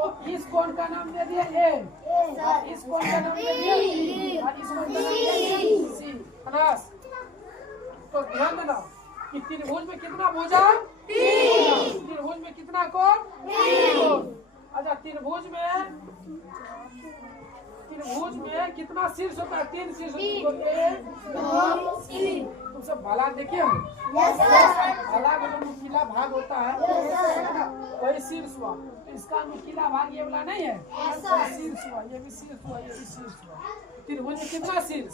तो इस कोण का नाम दे दिया ए, इस कोण का नाम दे दिया बी, और इस कोण का नाम दे दिया सी। खलास। तो ध्यान देना कि त्रिभुज में कितना भुजा? 3। त्रिभुज में कितना कोण? 3। अच्छा, त्रिभुज में कितना शीर्ष होता है? 3 शीर्ष। 1 2 3। तुम सब भाला देखे हो? भाला का जो नुकीला भाग होता है वही शीर्ष हुआ। तो इसका नुकीला भाग ये वाला नहीं है, शीर्ष हुआ। ये भी शीर्ष हुआ, ये भी शीर्ष हुआ। त्रिभुज में कितना शीर्ष?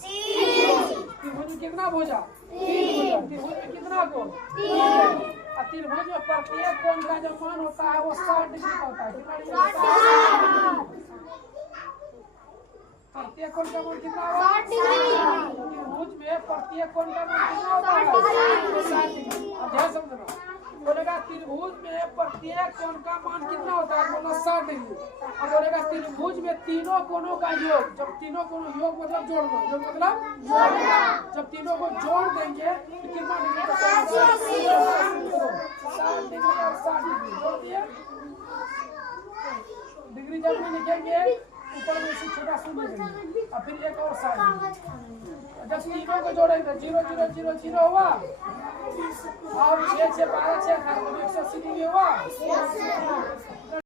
त्रिभुज में कितना भुजा? 3। त्रिभुज में कितना कोण? 3। त्रिभुज में प्रत्येक कोण का जो मान होता है वो 60 डिग्री का होता है। कितना डिग्री होता है? प्रत्येक कोण का मान कितना होगा? 60 डिग्री। त्रिभुज में प्रत्येक कोण का मान कितना होता है? 60 डिग्री। अब ध्यान समझना, बोलेगा त्रिभुज में प्रत्येक कोण का मान कितना होता है? बोला 60 डिग्री। अब बोलेगा त्रिभुज में तीनों कोणों का योग, जब तीनों कोणों, योग मतलब जोड़ना, योग मतलब जोड़ना, जब तीनों को जोड़ देंगे तो कितना डिग्री होता है? 60 डिग्री और 60 डिग्री जोड़ दिए। डिग्री जब भी लिखेंगे ऊपर में इसी छोटा शून्य देंगे और फिर एक और 60 डिग्री। जब तीनों को जोड़ेंगे 0 0 0 0 हुआ और 6 6 12 6 18 180 डिग्री हुआ।